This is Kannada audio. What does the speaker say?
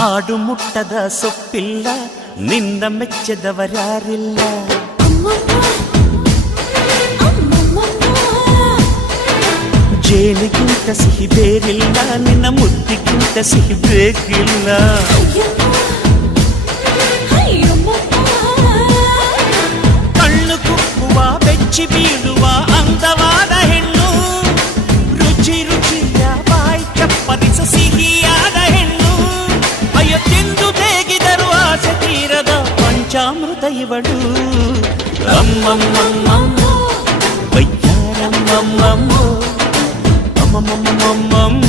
ಆಡು ಮುಟ್ಟದ ಸೊಪ್ಪಿಲ್ಲ ನಿನ್ನ ಮೆಚ್ಚದವರ್ಯಾರಿಲ್ಲ ಜೇನಿಗಿಂತ ಸಿಹಿ ಬೇರಿಲ್ಲ ನಿನ್ನ ಮುದ್ದಿಗಿಂತ ಸಿಹಿ ಬೇಕಿಲ್ಲ ಕಣ್ಣು ಕುಕ್ಕುವ ಬೆಚ್ಚಿ ಬೀಳುವ ಅಂದವಾದ ಹೆಣ್ಣು ರುಚಿ ರುಚಿಯ ಬಾಯಿ ಚಪ್ಪರಿಸ ಸಿಹಿಯಾದ ಹೆಣ್ಣು ಅಯ್ಯೋ ತಿಂದು ಬೇಗಿದರು ಆಸೆ ತೀರದ ಪಂಚಾಮೃತ ಇವಳು ಅಮ್ಮಮ್ಮಮ್ಮಮ್ಮ ವೈದ್ಯಾರಮ್ಮಮ್ಮಮ್ಮ ಅಮ್ಮಮ್ಮಮ್ಮಮ್ಮ